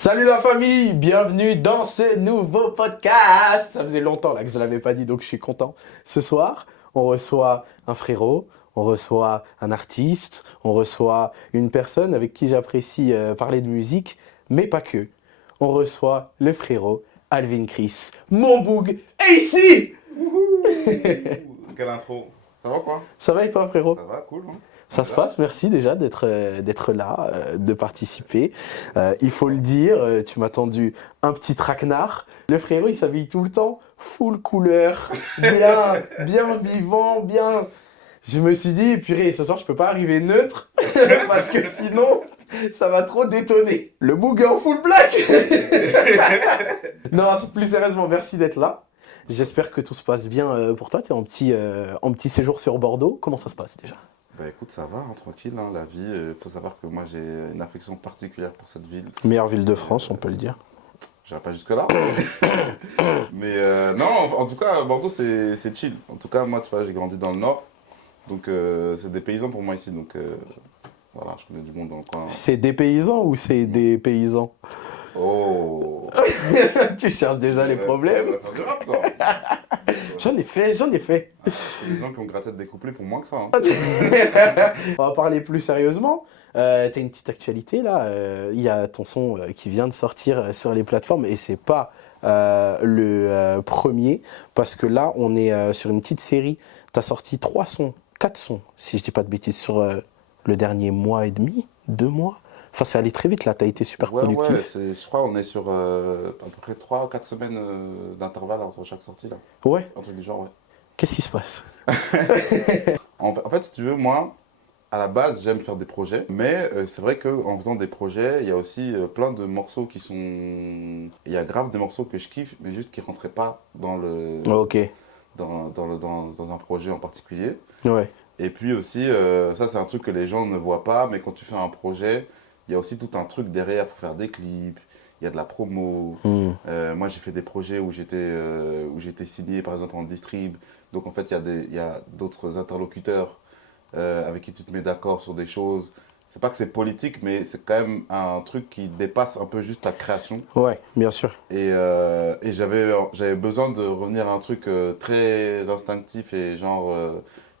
Salut la famille, bienvenue dans ce nouveau podcast. Ça faisait longtemps là que je ne l'avais pas dit, donc je suis content. Ce soir, on reçoit un frérot, on reçoit un artiste, on reçoit une personne avec qui j'apprécie parler de musique, mais pas que. On reçoit le frérot Alvin Chris, mon boug, et ici. Wouhou! Quelle intro. Ça va quoi? Ça va et toi frérot? Ça va, cool. Hein? Ça se passe, merci déjà d'être là, de participer. Il faut le dire, tu m'as tendu un petit traquenard. Le frérot, il s'habille tout le temps, full couleur, bien vivant, bien... Je me suis dit, purée, ce soir, je peux pas arriver neutre, parce que sinon, ça va trop détonner. Le boug est en full black. Non, plus sérieusement, merci d'être là. J'espère que tout se passe bien pour toi. Tu es en petit séjour sur Bordeaux. Comment ça se passe déjà? Bah écoute, ça va, hein, tranquille, hein, la vie. Faut savoir que moi j'ai une affection particulière pour cette ville. Meilleure ville de France, on peut le dire. J'irai pas jusque-là. Mais non, en tout cas, Bordeaux c'est chill. En tout cas, moi, tu vois, j'ai grandi dans le nord. Donc c'est des paysans pour moi ici. Donc voilà, je connais du monde dans le coin. C'est des paysans ou c'est des paysans? Oh! Tu cherches déjà les problèmes. Tu vas faire du rap, toi. J'en ai fait. Ah, c'est des gens qui ont gratté des couplets pour moins que ça. Hein. On va parler plus sérieusement. T'as une petite actualité là. Il y a ton son qui vient de sortir sur les plateformes et c'est pas le premier parce que là on est sur une petite série. T'as sorti 3 sons, 4 sons si je dis pas de bêtises sur le dernier mois et demi, 2 mois. Enfin, c'est allé très vite là, t'as été super productif. Ouais, je crois qu'on est sur à peu près 3 ou 4 semaines d'intervalle entre chaque sortie là. Ouais, Un truc du genre, ouais. qu'est-ce qui se passe? En fait, si tu veux, moi, à la base, j'aime faire des projets, mais c'est vrai qu'en faisant des projets, il y a aussi plein de morceaux qui sont... Il y a grave des morceaux que je kiffe, mais juste qui ne rentraient pas dans Ok, dans un projet en particulier. ouais. Et puis aussi, ça c'est un truc que les gens ne voient pas, mais quand tu fais un projet, il y a aussi tout un truc derrière, il faut faire des clips, il y a de la promo. Hmm. Moi j'ai fait des projets où j'étais signé par exemple en distrib, donc en fait il y a d'autres interlocuteurs avec qui tu te mets d'accord sur des choses. C'est pas que c'est politique, mais c'est quand même un truc qui dépasse un peu juste ta création. Ouais, bien sûr. Et j'avais besoin de revenir à un truc très instinctif et genre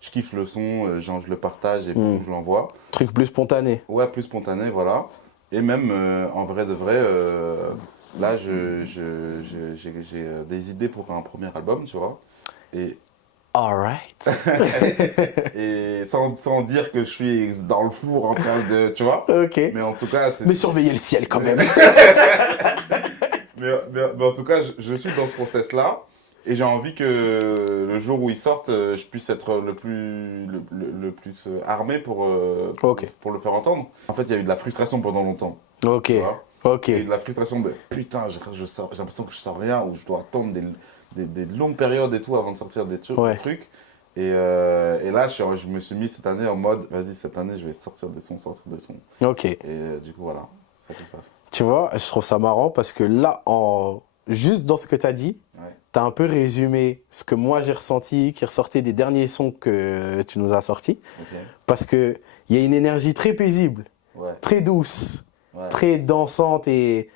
je kiffe le son, genre je le partage et puis je l'envoie. Truc plus spontané. Ouais, plus spontané, voilà. Et même en vrai de vrai, là j'ai des idées pour un premier album, tu vois. Et, Alright. et sans dire que je suis dans le four en train de, tu vois. Ok. Mais en tout cas, c'est. Mais surveillez le ciel quand même. Mais en tout cas, je suis dans ce process-là. Et j'ai envie que le jour où ils sortent, je puisse être le plus armé Ok. pour le faire entendre. En fait, il y a eu de la frustration pendant longtemps. Ok. Tu vois. Ok. Il y a eu de la frustration de putain, j'ai l'impression que je sors rien, ou je dois attendre des longues périodes et tout avant de sortir des Ouais. trucs. Et là, je me suis mis cette année en mode, vas-y, cette année, je vais sortir des sons. Ok. Et du coup, voilà, c'est ça qui se passe. Tu vois, je trouve ça marrant parce que là, juste dans ce que tu as dit, Ouais. tu as un peu résumé ce que moi j'ai ressenti, qui ressortait des derniers sons que tu nous as sortis. Ok. Parce qu'il y a une énergie très paisible, Ouais. très douce, Ouais. très dansante et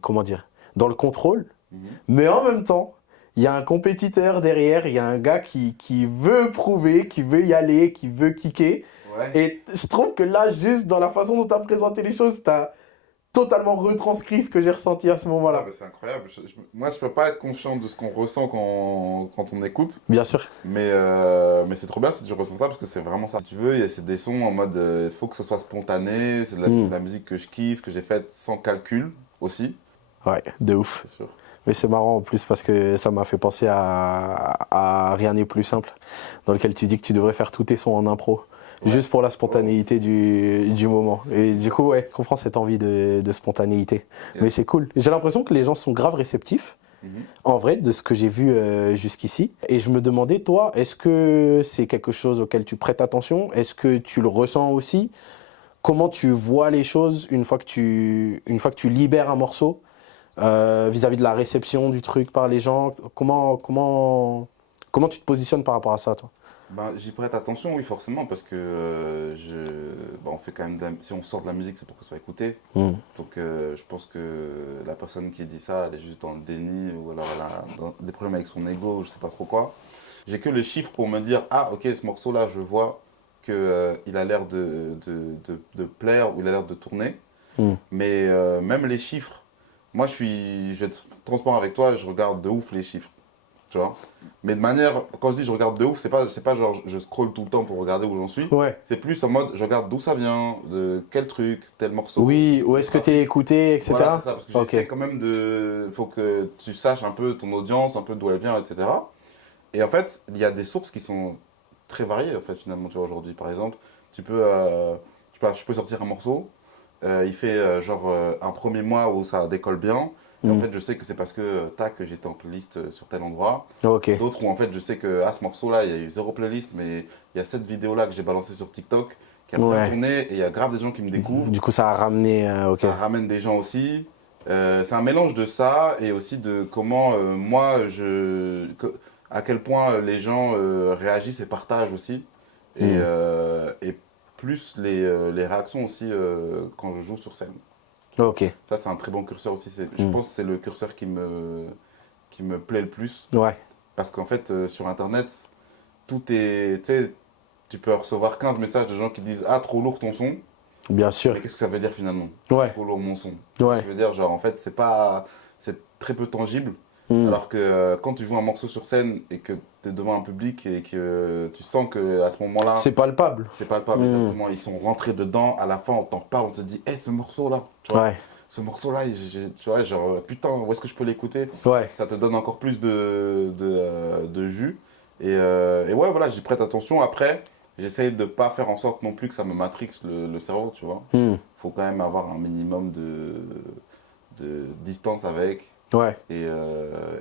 comment dire, dans le contrôle. Mhm. Mais en même temps, il y a un compétiteur derrière, il y a un gars qui veut prouver, qui veut y aller, qui veut kicker. Ouais. Et je trouve que là, juste dans la façon dont tu as présenté les choses, tu as totalement retranscrit ce que j'ai ressenti à ce Ah, moment-là. bah, c'est incroyable. Moi, je peux pas être conscient de ce qu'on ressent quand on écoute, Bien sûr. mais c'est trop bien si tu ressens ça parce que c'est vraiment ça. Si tu veux, c'est des sons en mode il faut que ce soit spontané, c'est de la musique que je kiffe, que j'ai faite sans calcul aussi, Ouais, de ouf. c'est sûr. Mais c'est marrant en plus parce que ça m'a fait penser à Rien n'est plus simple, dans lequel tu dis que tu devrais faire tous tes sons en impro. Ouais. Juste pour la spontanéité du moment. Et du coup, ouais, je comprends cette envie de spontanéité. Yeah. Mais c'est cool. J'ai l'impression que les gens sont grave réceptifs, Mhm. en vrai, de ce que j'ai vu jusqu'ici. Et je me demandais, toi, est-ce que c'est quelque chose auquel tu prêtes attention? Est-ce que tu le ressens aussi? Comment tu vois les choses une fois que tu libères un morceau vis-à-vis de la réception du truc par les gens? Comment tu te positionnes par rapport à ça, toi? Ben, j'y prête attention, oui, forcément, parce que on fait quand même si on sort de la musique, c'est pour que ça soit écouté. Hmm. Donc, je pense que la personne qui dit ça, elle est juste dans le déni, ou alors elle a des problèmes avec son ego, je sais pas trop quoi. J'ai que les chiffres pour me dire, ah, ok, ce morceau-là, je vois que, il a l'air de plaire, ou il a l'air de tourner. Hmm. Mais même les chiffres, moi, je vais être transparent avec toi, je regarde de ouf les chiffres. Tu vois. Mais de manière, quand je dis je regarde de ouf, c'est pas genre je scrolle tout le temps pour regarder où j'en suis. Ouais. C'est plus en mode je regarde d'où ça vient, de quel truc, tel morceau, Oui, où est-ce que t'es trafic. écouté, Voilà, etc. c'est ça, parce que Ok. j'essaie quand même faut que tu saches un peu ton audience, un peu d'où elle vient, etc. Et en fait, il y a des sources qui sont très variées, en fait, finalement, tu vois, aujourd'hui. Par exemple, tu peux, je peux sortir un morceau, il fait un premier mois où ça décolle bien. Et en Hmm. fait, je sais que c'est parce que, tac, que j'étais en playlist sur tel endroit. Ok. D'autres où en fait, je sais que ce morceau-là, il y a eu zéro playlist, mais il y a cette vidéo-là que j'ai balancée sur TikTok qui a bien Ouais. tourné et il y a grave des gens qui me découvrent. Du coup, ça a ramené. Ok. Ça ramène des gens aussi. C'est un mélange de ça et aussi de comment à quel point les gens réagissent et partagent aussi. Hmm. Et plus les réactions aussi quand je joue sur scène. Tu vois. Ok. Ça, c'est un très bon curseur aussi. Je Hmm. pense que c'est le curseur qui me plaît le plus. Ouais. Parce qu'en fait, sur Internet, tout est. Tu sais, tu peux recevoir 15 messages de gens qui disent ah, trop lourd ton son. Bien sûr. Mais qu'est-ce que ça veut dire finalement? Ouais. Trop lourd mon son. Ouais. Je veux dire, genre, en fait, c'est pas. C'est très peu tangible. Hmm. Alors que quand tu joues un morceau sur scène et que tu es devant un public et que tu sens que à ce moment-là, C'est palpable. c'est palpable, Hmm. exactement. Ils sont rentrés dedans. À la fin, on t'en parle, on te dit, hé, ce morceau-là, tu vois. Ouais. Ce morceau-là, tu vois, genre, putain, où est-ce que je peux l'écouter? Ouais. Ça te donne encore plus de jus. Et ouais, voilà, j'y prête attention. Après, j'essaye de pas faire en sorte non plus que ça me matrixe le cerveau, tu vois. Hmm. Faut quand même avoir un minimum de distance avec. Ouais. Et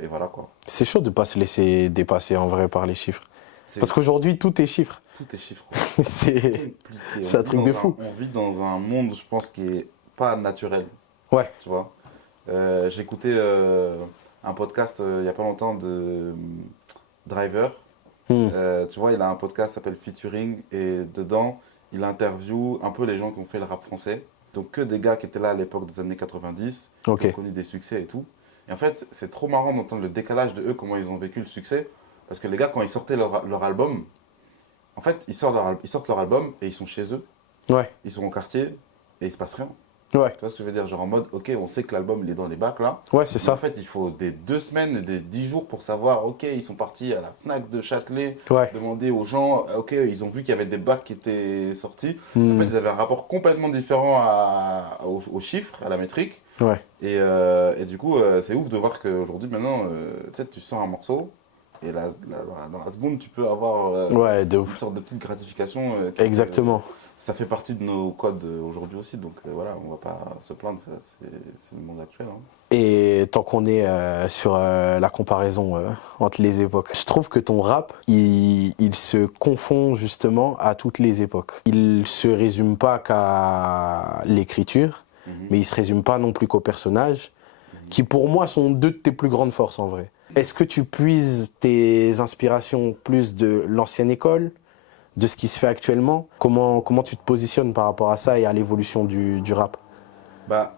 voilà quoi. C'est chaud de pas se laisser dépasser en vrai par les chiffres. C'est Parce qu'aujourd'hui, tout est chiffres. tout est chiffres. C'est Compliqué. c'est un truc de fou. On vit dans un monde, je pense, qui est pas naturel, Ouais. tu vois. J'écoutais un podcast il y a pas longtemps de Driver. Hmm. Tu vois, il a un podcast qui s'appelle Featuring et dedans, il interviewe un peu les gens qui ont fait le rap français. Donc que des gars qui étaient là à l'époque des années 90, qui Ok. ont connu des succès et tout. Et en fait, c'est trop marrant d'entendre le décalage de eux, comment ils ont vécu le succès. Parce que les gars, quand ils sortaient leur album, en fait, ils sortent leur album et ils sont chez eux, Ouais. ils sont au quartier et il se passe rien. Ouais. Tu vois ce que je veux dire? Genre en mode, ok, on sait que l'album il est dans les bacs là. Ouais, c'est Mais en ça. fait, il faut des 2 semaines et des 10 jours pour savoir, ok, ils sont partis à la Fnac de Châtelet, Ouais. demander aux gens, ok, ils ont vu qu'il y avait des bacs qui étaient sortis. En fait, Hmm. ils avaient un rapport complètement différent aux chiffres, à la métrique. Ouais. Et du coup, c'est ouf de voir qu'aujourd'hui, maintenant, tu sais, tu sors un morceau et dans la seconde, tu peux avoir Ouais, de une ouf. sorte de petite gratification. Exactement. Ça fait partie de nos codes aujourd'hui aussi, donc voilà, on va pas se plaindre, c'est le monde actuel. Hein. Et tant qu'on est sur la comparaison entre les époques, je trouve que ton rap, il se confond justement à toutes les époques. Il se résume pas qu'à l'écriture, Mhm, mais il se résume pas non plus qu'aux personnages, mhm. qui pour moi sont deux de tes plus grandes forces en vrai. Est-ce que tu puises tes inspirations plus de l'ancienne école, de ce qui se fait actuellement? Comment tu te positionnes par rapport à ça et à l'évolution du rap? Bah,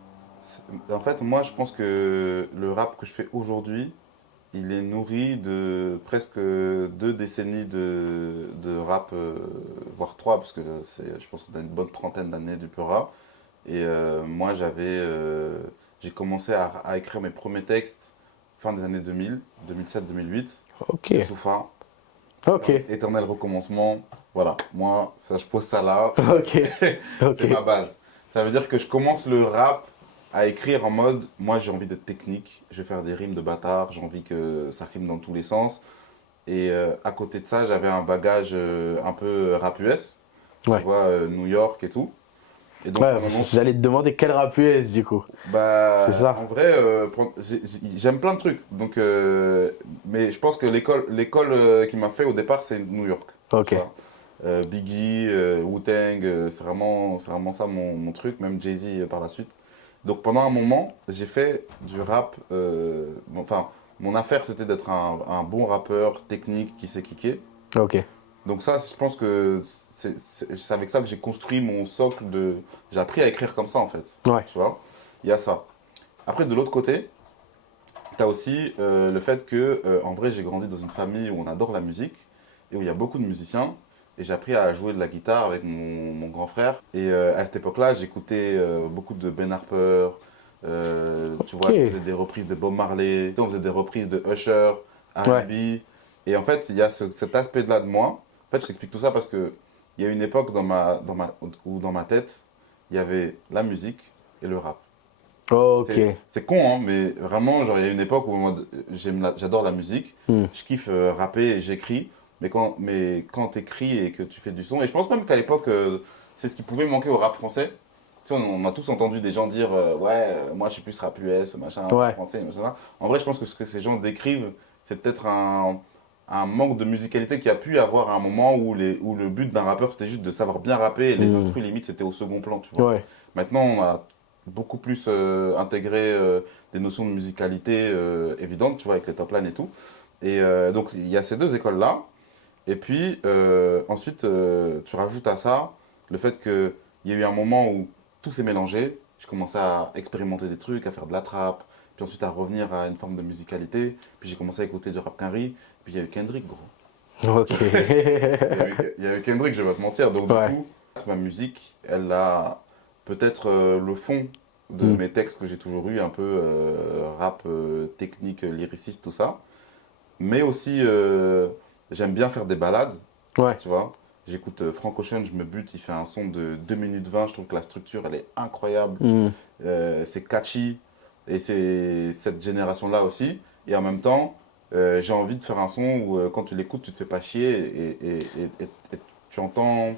en fait, moi je pense que le rap que je fais aujourd'hui, il est nourri de presque 2 décennies de rap, voire trois, parce que je pense qu'on a une bonne trentaine d'années du pur rap. Et moi j'ai commencé à écrire mes premiers textes fin des années 2000, 2007-2008, Ok, Youssoupha, ok, éternel recommencement. Voilà, moi, ça, je pose ça là, ok, ok. c'est ma base. Ça veut dire que je commence le rap à écrire en mode, moi j'ai envie d'être technique, je vais faire des rimes de bâtard, j'ai envie que ça rime dans tous les sens. Et à côté de ça, j'avais un bagage un peu rap US, tu Ouais. vois, New York et tout. Et donc, Ouais, pendant mon- j'allais te demander quel rap US du coup. C'est bah, en ça. vrai, j'aime plein de trucs. Donc, mais je pense que l'école qui m'a fait au départ, c'est New York. Ok. Tu vois. Biggie, Wu-Tang, c'est vraiment ça mon truc, même Jay-Z par la suite. Donc pendant un moment, j'ai fait du rap. Enfin, mon affaire c'était d'être un bon rappeur technique qui sait kicker. Ok. Donc ça, je pense que c'est avec ça que j'ai construit mon socle de... J'ai appris à écrire comme ça, en fait. Ouais. Tu vois? Il y a ça. Après, de l'autre côté, tu as aussi le fait que, en vrai, j'ai grandi dans une famille où on adore la musique et où il y a beaucoup de musiciens. Et j'ai appris à jouer de la guitare avec mon grand frère. Et à cette époque-là, j'écoutais beaucoup de Ben Harper. Tu Ok. vois, je faisais des reprises de Bob Marley. On faisait des reprises de Usher, Ouais. R&B. Et en fait, il y a cet aspect-là de moi. En fait, je t'explique tout ça parce que il y a une époque où dans ma tête, il y avait la musique et le rap. Ok. C'est con, hein, mais vraiment, genre, il y a une époque où moi, j'adore la musique, Hmm. je kiffe rapper et j'écris, mais quand tu écris et que tu fais du son, et je pense même qu'à l'époque, c'est ce qui pouvait manquer au rap français. Tu sais, on a tous entendu des gens dire ouais, moi je suis plus rap US, machin, rap Ouais. français, machin. En vrai, je pense que ce que ces gens décrivent, c'est peut-être un manque de musicalité qu'il y a pu avoir à un moment où le but d'un rappeur c'était juste de savoir bien rapper et les Hmm. instrus limite c'était au second plan, tu vois. Ouais. Maintenant, on a beaucoup plus intégré des notions de musicalité évidentes, tu vois, avec les top lines et tout. Et donc, il y a ces deux écoles-là. Et puis, ensuite, tu rajoutes à ça le fait qu'il y a eu un moment où tout s'est mélangé. J'ai commencé à expérimenter des trucs, à faire de la trap, puis ensuite à revenir à une forme de musicalité. Puis j'ai commencé à écouter du rap Quinry. Puis il y a eu Kendrick, gros. Ok. Il y a eu Kendrick, je vais pas te mentir. Donc, du Ouais. coup, ma musique, elle a peut-être le fond de Hmm. mes textes que j'ai toujours eu, un peu rap, technique, lyriciste, tout ça. Mais aussi, j'aime bien faire des balades, Ouais. tu vois. J'écoute Frank Ocean, je me bute, il fait un son de 2 minutes 20, je trouve que la structure, elle est incroyable. Hmm. C'est catchy, et c'est cette génération-là aussi. Et en même temps, j'ai envie de faire un son où quand tu l'écoutes, tu te fais pas chier, et tu entends,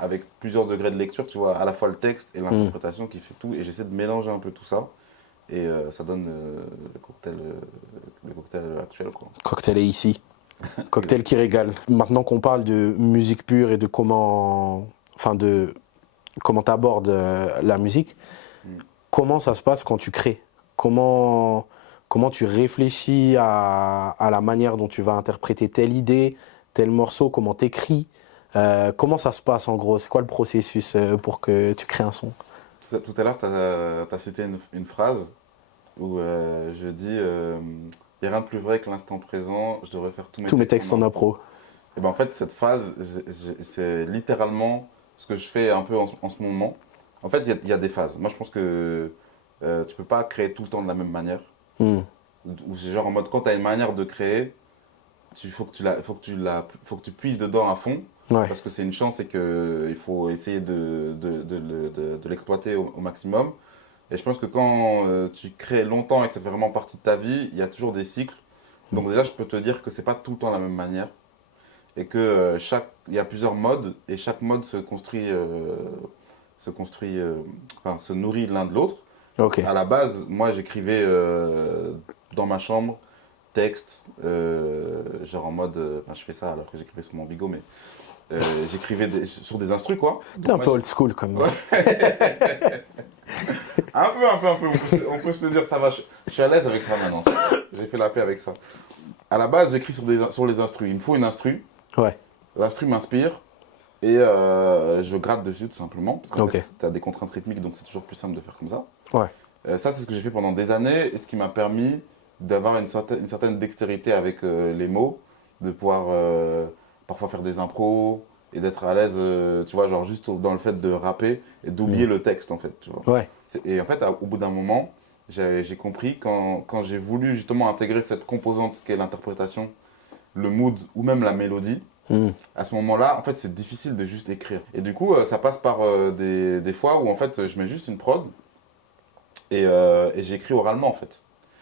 avec plusieurs degrés de lecture, tu vois, à la fois le texte et Hmm. l'interprétation qui fait tout. Et j'essaie de mélanger un peu tout ça. Et ça donne le cocktail actuel, quoi. Cocktail est ici. Cocktail qui régale. Maintenant qu'on parle de musique pure et de comment, enfin de comment t'abordes la musique, Mm. comment ça se passe quand tu crées? Comment tu réfléchis à la manière dont tu vas interpréter telle idée, tel morceau, comment t'écris? Comment ça se passe en gros? C'est quoi le processus pour que tu crées un son? Tout à l'heure, tu as cité une phrase où je dis il n'y a rien de plus vrai que l'instant présent, je devrais faire tous mes Tous mes textes textes en en impro. impro. Et ben en fait, cette phrase, c'est littéralement ce que je fais un peu en ce moment. En fait, il y a des phases. Moi, je pense que tu peux pas créer tout le temps de la même manière. Hmm. Ou c'est genre en mode, quand tu as une manière de créer, faut que tu puisses dedans à fond. Ouais. Parce que c'est une chance et qu'il faut essayer de l'exploiter au maximum. Et je pense que quand tu crées longtemps et que ça fait vraiment partie de ta vie, il y a toujours des cycles. Hmm. Donc déjà, je peux te dire que c'est pas tout le temps la même manière. Et que il y a plusieurs modes et chaque mode enfin, se nourrit l'un de l'autre. Ok. À la base, moi, j'écrivais dans ma chambre, texte, genre en mode, enfin, je fais ça alors que j'écrivais sur mon bigot, mais j'écrivais sur des instrus, quoi. T'es Donc un moi, peu old school comme. ouais, un peu, on peut se dire, ça va, je suis à l'aise avec ça maintenant. J'ai fait la paix avec ça. À la base, j'écris sur les instrus. Il me faut une instru, Ouais. l'instru m'inspire, et je gratte dessus tout simplement. Parce qu'en Ok. fait, tu as des contraintes rythmiques, donc c'est toujours plus simple de faire comme ça. Ouais. Ça, c'est ce que j'ai fait pendant des années et ce qui m'a permis d'avoir une certaine dextérité avec les mots, de pouvoir parfois faire des impros et d'être à l'aise, tu vois, genre juste dans le fait de rapper et Hmm. d'oublier le texte, en fait, tu vois. Ouais. Et en fait, au bout d'un moment, j'ai compris quand j'ai voulu justement intégrer cette composante qu'est l'interprétation, le mood ou même la mélodie, Hmm. à ce moment-là, en fait, c'est difficile de juste écrire. Et du coup, ça passe par des fois où en fait, je mets juste une prod et j'écris oralement en fait.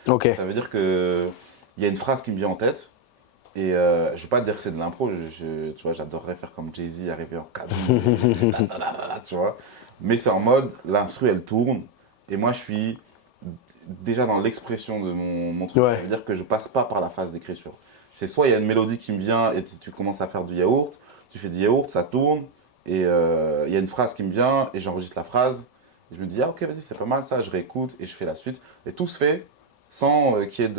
Ok. Ça veut dire que il y a une phrase qui me vient en tête et je vais pas dire que c'est de l'impro, tu vois, j'adorerais faire comme Jay-Z, arriver en cabine, tu vois. Mais c'est en mode, l'instru elle tourne et moi je suis déjà dans l'expression de mon truc. Ça Ouais. veut dire que je passe pas par la phase d'écriture. C'est soit il y a une mélodie qui me vient et tu commences à faire du yaourt, tu fais du yaourt, ça tourne et il y a une phrase qui me vient et j'enregistre la phrase. Et je me dis, ah ok, vas-y, c'est pas mal ça, je réécoute et je fais la suite. Et tout se fait sans qu'il y ait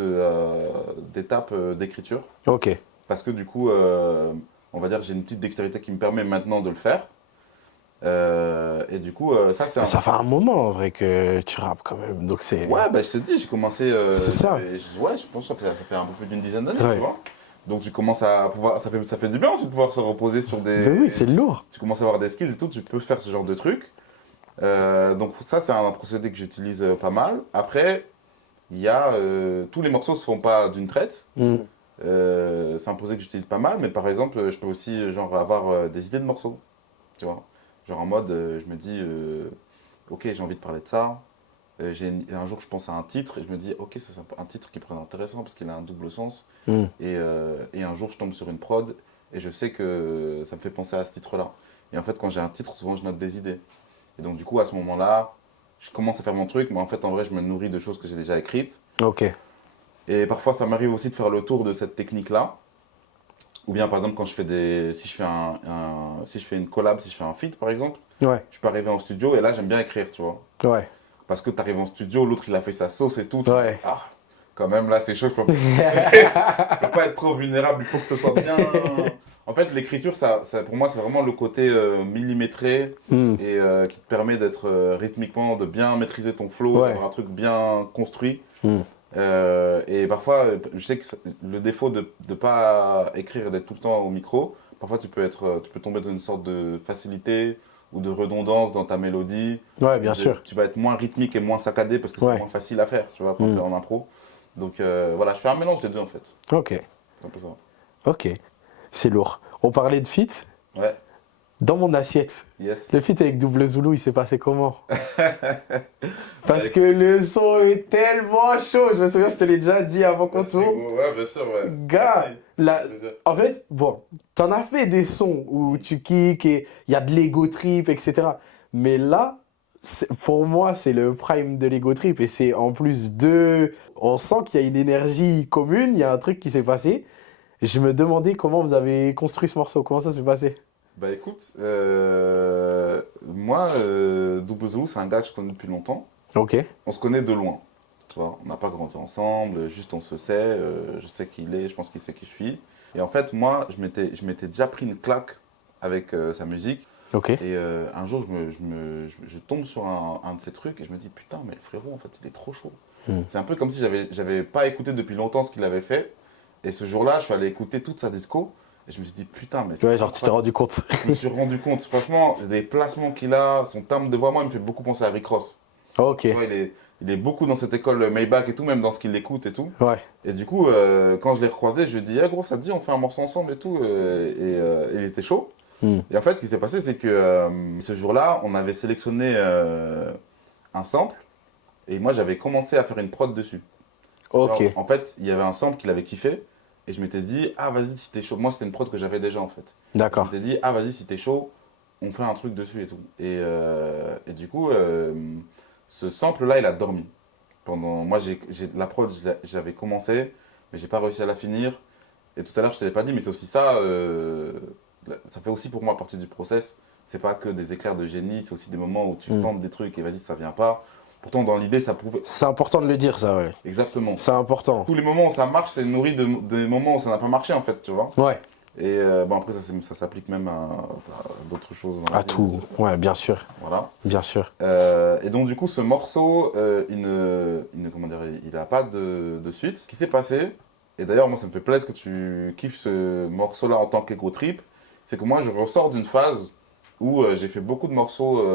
d'étape d'écriture. Ok. parce que du coup, on va dire que j'ai une petite dextérité qui me permet maintenant de le faire. Et du coup, ça c'est un... Ça fait un moment en vrai que tu rappes quand même, donc c'est. Ouais, bah, je t'ai dit, j'ai commencé, C'est ça. ouais, je pense que ça fait un peu plus d'une dizaine d'années, tu Ouais. vois. Donc tu commences à pouvoir, ça fait du bien aussi de pouvoir se reposer sur des... Ben oui, c'est lourd. Tu commences à avoir des skills et tout, tu peux faire ce genre de trucs. Donc ça, c'est un procédé que j'utilise pas mal. Après, il y a, tous les morceaux se font pas d'une traite. Mm. C'est un procédé que j'utilise pas mal, mais par exemple, je peux aussi genre avoir des idées de morceaux, tu vois. Genre en mode, je me dis, ok, j'ai envie de parler de ça. Un jour, je pense à un titre et je me dis, ok, c'est un titre qui pourrait être intéressant parce qu'il a un double sens. Mm. Et un jour, je tombe sur une prod et je sais que ça me fait penser à ce titre-là. Et en fait, quand j'ai un titre, souvent, je note des idées. Et donc, du coup, à ce moment-là, je commence à faire mon truc, mais en fait, en vrai, je me nourris de choses que j'ai déjà écrites. Ok. Et parfois, ça m'arrive aussi de faire le tour de cette technique-là. Ou bien, par exemple, quand je fais si je fais si je fais une collab, si je fais un feat, par exemple, Ouais. je peux arriver en studio et là, j'aime bien écrire, tu vois. Ouais. Parce que tu arrives en studio, l'autre, il a fait sa sauce et tout. Tu te Ouais. dis, ah, quand même, là, c'est chaud, je peux pas être trop vulnérable, il faut que ce soit bien. En fait, l'écriture, pour moi, c'est vraiment le côté millimétré Mm. et qui te permet d'être rythmiquement, de bien maîtriser ton flow, Ouais. d'avoir un truc bien construit. Mm. Et parfois, je sais que le défaut de ne pas écrire et d'être tout le temps au micro, parfois tu peux tomber dans une sorte de facilité ou de redondance dans ta mélodie. Ouais, bien sûr. Tu vas être moins rythmique et moins saccadé parce que c'est Ouais. moins facile à faire, tu vois, quand tu es en impro. Donc voilà, je fais un mélange des deux en fait. Ok. C'est un peu ça. Ok. C'est lourd. On parlait de feat. Ouais, Dans mon assiette, yes. le feat avec Double Zulu, il s'est passé comment? Parce que le son est tellement chaud. Je me souviens, je te l'ai déjà dit avant qu'on Merci, tourne. gros. Ouais, bien sûr, ouais. Gars, Merci. Plaisir. en fait, bon, t'en as fait des sons où tu kicks et il y a de l'ego trip, etc. Mais là, pour moi, c'est le prime de l'ego trip. Et c'est en plus de... On sent qu'il y a une énergie commune, il y a un truc qui s'est passé. Je me demandais comment vous avez construit ce morceau, comment ça s'est passé? Bah écoute, moi, Double Zulu, c'est un gars que je connais depuis longtemps. Ok, On se connaît de loin. Tu vois, on n'a pas grandi ensemble, juste on se sait, je sais qui il est, je pense qu'il sait qui je suis. Et en fait, moi, je m'étais déjà pris une claque avec sa musique. ok. Et un jour, je tombe sur un de ses trucs et je me dis, putain, mais le frérot, en fait, il est trop chaud. C'est un peu comme si j'avais pas écouté depuis longtemps ce qu'il avait fait. Et ce jour-là, je suis allé écouter toute sa disco. Et je me suis dit, putain, mais c'est Ouais, genre tu t'es incroyable. rendu compte. Je me suis rendu compte, franchement, des placements qu'il a, son timbre de voix, moi, il me fait beaucoup penser à Rick Ross. Ok, Tu vois, il est beaucoup dans cette école Maybach et tout, même dans ce qu'il écoute et tout. ouais. Et du coup, quand je l'ai recroisé, je lui ai dit, eh gros, ça te dit, on fait un morceau ensemble et tout. Il était chaud. Hmm. Et en fait, ce qui s'est passé, c'est que ce jour-là, on avait sélectionné un sample. Et moi, j'avais commencé à faire une prod dessus. Genre, Ok, en fait, il y avait un sample qu'il avait kiffé. Et je m'étais dit, ah vas-y, si t'es chaud. Moi, c'était une prod que j'avais déjà en fait. Je d'accord. m'étais dit, ah vas-y, si t'es chaud, on fait un truc dessus et tout. Et du coup, ce sample-là, il a dormi. Moi, la prod, j'avais commencé, mais j'ai pas réussi à la finir. Et tout à l'heure, je te l'ai pas dit, mais c'est aussi ça. Ça fait aussi pour moi partie du process. C'est pas que des éclairs de génie, c'est aussi des moments où tu tentes des trucs et vas-y, ça vient pas. Pourtant, dans l'idée, ça pouvait. C'est important de le dire, ça, ouais. Exactement. C'est important. Tous les moments où ça marche, c'est nourri des moments où ça n'a pas marché, en fait, tu vois. Ouais, Et bon, après, ça s'applique même à d'autres choses dans la à vie. tout. Ouais, bien sûr, Voilà. bien sûr. Et donc, du coup, ce morceau, comment dire, il n'a pas de suite. Ce qui s'est passé, et d'ailleurs, moi, ça me fait plaisir que tu kiffes ce morceau-là en tant qu'ego trip, c'est que moi, je ressors d'une phase où j'ai fait beaucoup de morceaux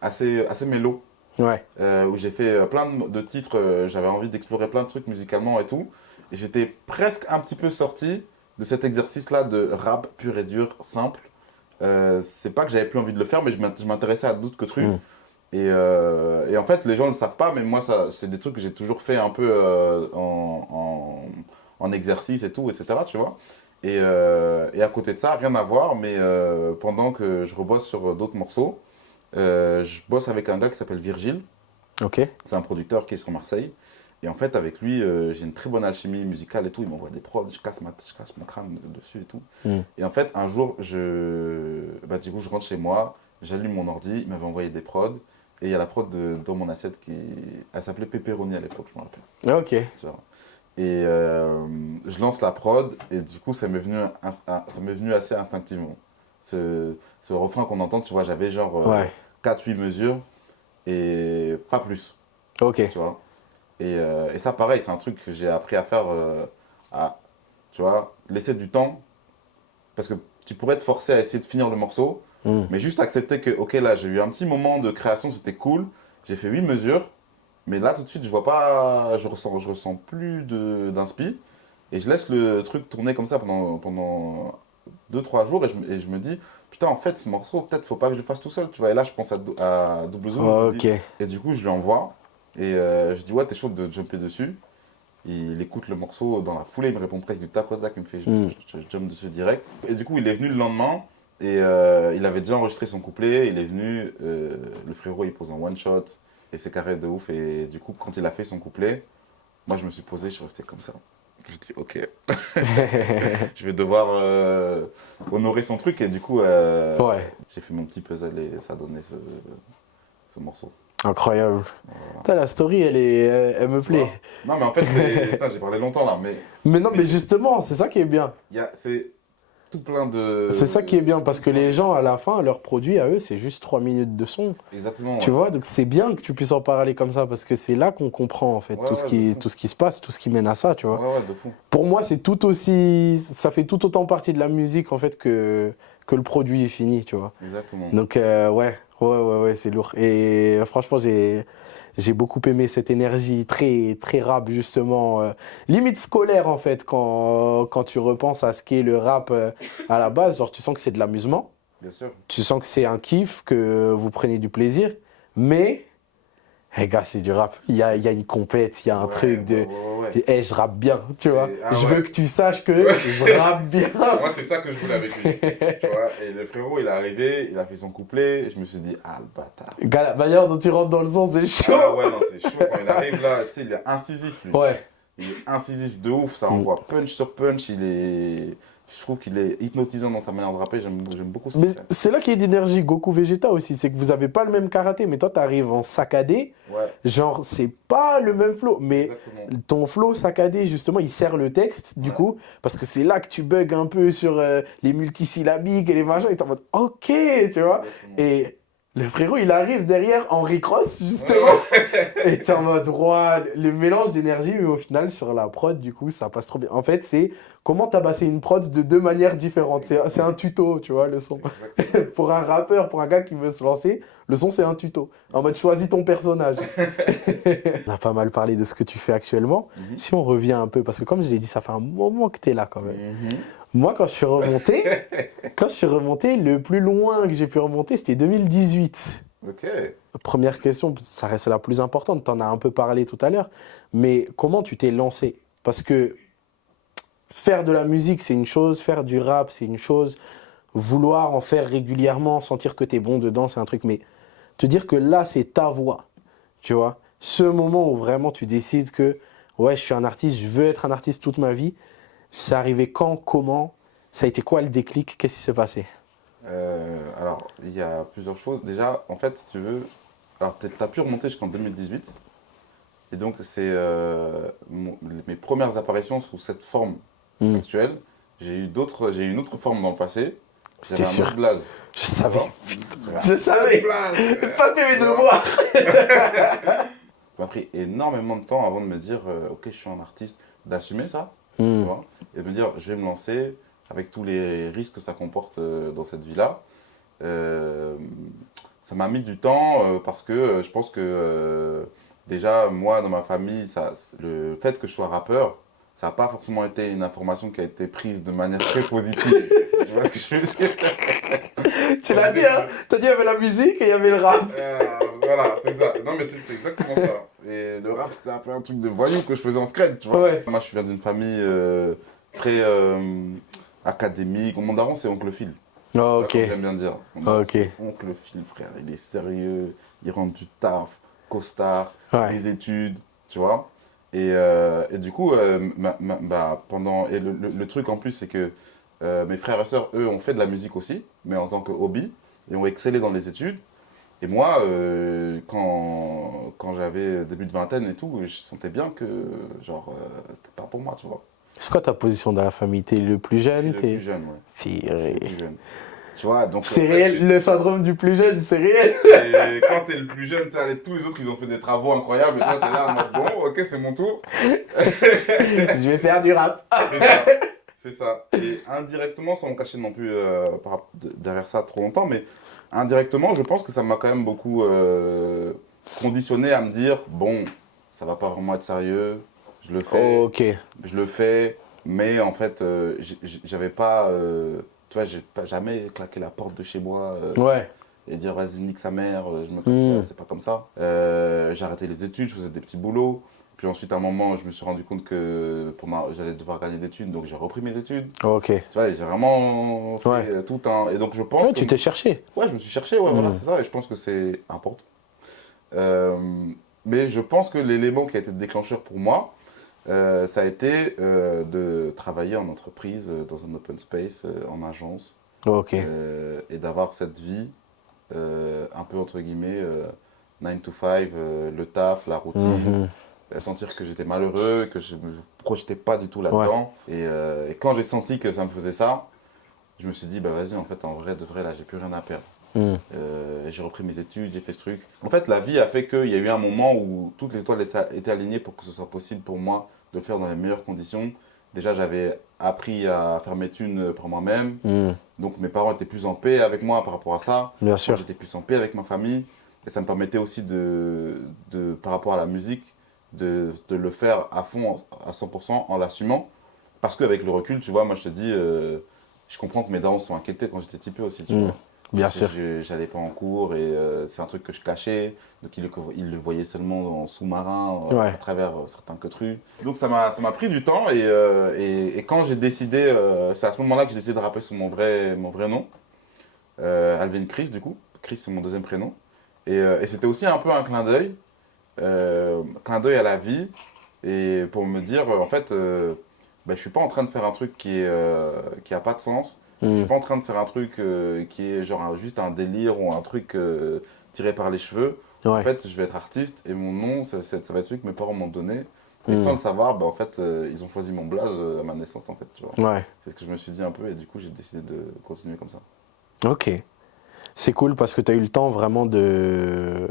assez mélo. Ouais, Où j'ai fait plein de titres, j'avais envie d'explorer plein de trucs musicalement et tout. Et j'étais presque un petit peu sorti de cet exercice-là de rap pur et dur, simple. C'est pas que j'avais plus envie de le faire, mais je m'intéressais à d'autres trucs. Mm. Et en fait, les gens ne le savent pas, mais moi, c'est des trucs que j'ai toujours fait un peu en exercice et tout, etc. Tu vois. Et à côté de ça, rien à voir, mais pendant que je rebosse sur d'autres morceaux, je bosse avec un gars qui s'appelle Virgile. ok. C'est un producteur qui est sur Marseille. Et en fait, avec lui, j'ai une très bonne alchimie musicale et tout. Il m'envoie des prods, je casse mon crâne dessus et tout. Mm. Et en fait, un jour, du coup, je rentre chez moi, j'allume mon ordi, il m'avait envoyé des prods. Et il y a la prod dans mon assiette elle s'appelait Pepperoni à l'époque, je me rappelle. Ok. Tu vois. Et je lance la prod, et du coup, ça m'est venu assez instinctivement. Ce refrain qu'on entend, tu vois, j'avais genre Ouais. 4-8 mesures, et pas plus, Ok. tu vois. Et ça, pareil, c'est un truc que j'ai appris à faire, à, tu vois, laisser du temps, parce que tu pourrais te forcer à essayer de finir le morceau, Hmm. mais juste accepter que, ok, là, j'ai eu un petit moment de création, c'était cool, j'ai fait 8 mesures, mais là, tout de suite, je vois pas, je ressens plus d'inspi. Et je laisse le truc tourner comme ça pendant 2-3 jours, et je me dis, putain, en fait, ce morceau, peut-être faut pas que je le fasse tout seul, tu vois. Et là, je pense à Double Zoom, je me dis, Ok. et du coup, je lui envoie, et je dis, ouais, t'es chaud de jumper dessus. Il écoute le morceau dans la foulée, il me répond presque du tac au tac, il me fait, Hmm. je jump dessus direct. Et du coup, il est venu le lendemain, et il avait déjà enregistré son couplet, il est venu, le frérot, il pose un one shot, et c'est carré de ouf, et du coup, quand il a fait son couplet, moi, je me suis posé, je suis resté comme ça. Je dis, ok, je vais devoir honorer son truc. Et du coup, Ouais. j'ai fait mon petit puzzle et ça a donné ce morceau. Incroyable. Voilà. Putain, la story, elle me Tu plaît. vois? Non, mais en fait, c'est. Putain, j'ai parlé longtemps là, Mais non, mais mais justement, c'est ça qui est bien. c'est tout plein C'est ça qui est bien, parce tout que plein les de- gens, à la fin, leur produit à eux, c'est juste 3 minutes de son. Exactement, Tu ouais. vois, donc c'est bien que tu puisses en parler comme ça, parce que c'est là qu'on comprend, en fait, Ouais, ouais, de fou. tout ce qui se passe, tout ce qui mène à ça, tu vois. Ouais, ouais, de fou. Pour moi, c'est tout aussi. Ça fait tout autant partie de la musique, en fait, que le produit est fini, tu vois. Exactement. Donc, ouais, c'est lourd. Et franchement, j'ai beaucoup aimé cette énergie très, très rap, justement. Limite scolaire, en fait, quand tu repenses à ce qu'est le rap à la base. Genre, tu sens que c'est de l'amusement. Bien sûr. Tu sens que c'est un kiff, que vous prenez du plaisir. Mais, eh gars, c'est du rap. Il y a une compète, il y a un Ouais, truc ouais, de. ouais, ouais. Eh, je rappe bien, tu vois. Ah Je ouais. veux que tu saches que je rappe bien. Moi, c'est ça que je voulais avec lui. Tu vois, et le frérot, il est arrivé, il a fait son couplet, et je me suis dit, ah, le bâtard. Gars, la manière dont tu rentres dans le son, c'est chaud. Ah ouais, non, c'est chaud quand il arrive là, tu sais, il est incisif lui. Ouais. Il est incisif de ouf, ça Mm. envoie punch sur punch, je trouve qu'il est hypnotisant dans sa manière de rapper, j'aime beaucoup ce Mais qu'il fait. c'est là qu'il y a d'énergie Goku Vegeta aussi, c'est que vous avez pas le même karaté, mais toi t'arrives en saccadé, Ouais, genre c'est pas le même flow, mais exactement. ton flow saccadé justement il sert le texte du Ouais, coup, parce que c'est là que tu bugs un peu sur les multisyllabiques et les machins, et t'es en mode ok, tu vois, exactement. et le frérot il arrive derrière Henry Cross Ouais, justement, et t'es en mode roi, le mélange d'énergie, mais au final sur la prod du coup ça passe trop bien. En fait c'est comment tabasser une prod de deux manières différentes, c'est un exactement. tuto, tu vois le son. Exactement. Pour un rappeur, pour un gars qui veut se lancer, le son c'est un tuto. En mode choisis ton personnage. On a pas mal parlé de ce que tu fais actuellement. Mhm. Si on revient un peu, parce que comme je l'ai dit, ça fait un moment que tu es là quand même. Mhm. Moi, quand je suis remonté, le plus loin que j'ai pu remonter, c'était 2018. Ok. Première question, ça reste la plus importante, tu en as un peu parlé tout à l'heure, mais comment tu t'es lancé? Parce que faire de la musique, c'est une chose, faire du rap, c'est une chose, vouloir en faire régulièrement, sentir que tu es bon dedans, c'est un truc, mais te dire que là, c'est ta voix, tu vois. Ce moment où vraiment tu décides que, ouais, je suis un artiste, je veux être un artiste toute ma vie, c'est arrivé quand, comment, ça a été quoi le déclic, qu'est-ce qui s'est passé? Alors, il y a plusieurs choses. Déjà, en fait, si tu veux, alors t'as pu remonter jusqu'en 2018, et donc c'est mes premières apparitions sous cette forme Hmm, actuelle. J'ai eu une autre forme dans le passé. c'était J'avais un autre sûr. blaze. Je savais. D'accord. J'avais Je un savais. autre blaze. Pas fait mes Tu vois. devoirs. Ça m'a pris énormément de temps avant de me dire, ok, je suis un artiste, d'assumer ça, tu Hmm, vois, et de me dire, je vais me lancer avec tous les risques que ça comporte dans cette vie-là. Euh, Ça m'a mis du temps parce que je pense que déjà, moi, dans ma famille, le fait que je sois rappeur, ça n'a pas forcément été une information qui a été prise de manière très positive. Tu vois ce que je veux dire? tu l'as dit, hein? T'as dit il y avait la musique et il y avait le rap. Voilà, c'est ça. Non, mais c'est exactement ça. Et le rap, c'était un peu un truc de voyou que je faisais en scred, tu vois. Ouais. Moi, je viens d'une famille très académique. Mon daron, c'est Oncle Phil. Oh, Là, ok. comme j'aime bien dire. Mon daron, Ok. c'est Oncle Phil, frère. Il est sérieux, il rentre du taf, costard, Ouais. les études, tu vois. Et du coup, le truc en plus, c'est que mes frères et sœurs, eux, ont fait de la musique aussi, mais en tant que hobby, et ont excellé dans les études. Et moi, quand j'avais début de vingtaine et tout, je sentais bien que, genre, c'était pas pour moi, tu vois. C'est quoi ta position dans la famille? T'es le plus Je suis jeune? le plus jeune, ouais. Je suis le Purée. plus jeune. Tu vois, donc en C'est fait, réel, le syndrome du plus jeune, c'est réel. quand t'es le plus jeune, tu sais, tous les autres, ils ont fait des travaux incroyables, et toi, t'es là en mode, bon, ok, c'est mon tour. Je vais faire du rap. C'est ça. C'est ça. Et indirectement, sans me cacher non plus derrière ça trop longtemps, mais indirectement, je pense que ça m'a quand même beaucoup conditionné à me dire, bon, ça va pas vraiment être sérieux, je le fais, Ok. je le fais, mais en fait, j'avais pas, tu vois, j'ai pas jamais claqué la porte de chez moi Ouais. et dire, vas-y, nique sa mère, je me Hmm. casse, c'est pas comme ça. J'ai arrêté les études, je faisais des petits boulots. Puis ensuite, à un moment, je me suis rendu compte que j'allais devoir gagner des études, donc j'ai repris mes études. Ok. Tu vois, j'ai vraiment fait Ouais. tout un... Et donc je pense Ouais, que... tu t'es cherché. Ouais, je me suis cherché, ouais, voilà, Hmm. c'est ça, et je pense que c'est important. Euh, mais je pense que l'élément qui a été déclencheur pour moi, ça a été de travailler en entreprise, dans un open space, en agence, Ok. et d'avoir cette vie, un peu entre guillemets, 9 to 5, le taf, la routine, Mhm. sentir que j'étais malheureux, que je me projetais pas du tout Ouais. là-dedans. Et quand j'ai senti que ça me faisait ça, je me suis dit, bah vas-y, en fait, en vrai, de vrai, là, j'ai plus rien à perdre. Hmm. J'ai repris mes études, j'ai fait ce truc. En fait, la vie a fait qu'il y a eu un moment où toutes les étoiles étaient alignées pour que ce soit possible pour moi de le faire dans les meilleures conditions. Déjà, j'avais appris à faire mes thunes par moi-même. Hmm. Donc, mes parents étaient plus en paix avec moi par rapport à ça. Bien Moi, sûr. j'étais plus en paix avec ma famille. Et ça me permettait aussi par rapport à la musique, de le faire à fond, à 100%, en l'assumant. Parce qu'avec le recul, tu vois, moi, je te dis, je comprends que mes darons sont inquiétés quand j'étais petit peu aussi, tu Hmm. vois. Bien sûr. J'allais pas en cours et c'est un truc que je cachais. Donc ils le voyaient seulement en sous-marin, à Ouais. travers certains queutrues. Donc ça m'a pris du temps et quand j'ai décidé, c'est à ce moment-là que j'ai décidé de rappeler sur mon vrai nom, Alvin Chris du coup. Chris c'est mon deuxième prénom. Et c'était aussi un peu un clin d'œil à la vie et pour me dire en fait, bah, je suis pas en train de faire un truc qui a pas de sens. Je suis Hmm. pas en train de faire un truc qui est genre juste un délire ou un truc tiré par les cheveux. En Ouais. fait, je vais être artiste et mon nom, ça va être celui que mes parents m'ont donné. Et sans Hmm. le savoir, bah, en fait, ils ont choisi mon blaze à ma naissance, en fait, tu vois. Ouais. C'est ce que je me suis dit un peu et du coup, j'ai décidé de continuer comme ça. Ok. C'est cool parce que tu as eu le temps vraiment de...